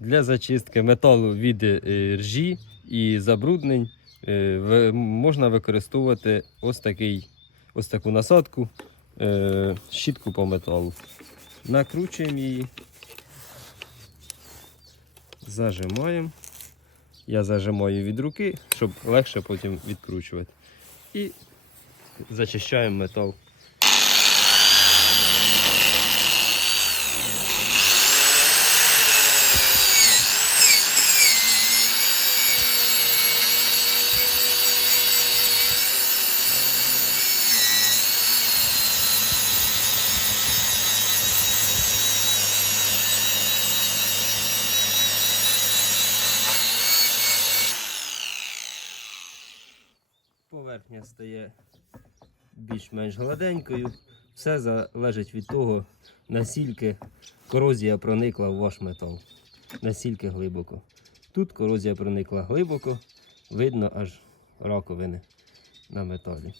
Для зачистки металу від е, ржі і забруднень е, можна використовувати ось, такий, ось таку насадку, е, щітку по металу. Накручуємо її, зажимаємо. Я зажимаю від руки, щоб легше потім відкручувати. І зачищаємо метал. Поверхня стає більш-менш гладенькою. Все залежить від того, наскільки корозія проникла в ваш метал. Наскільки глибоко. Тут корозія проникла глибоко, видно аж раковини на металі.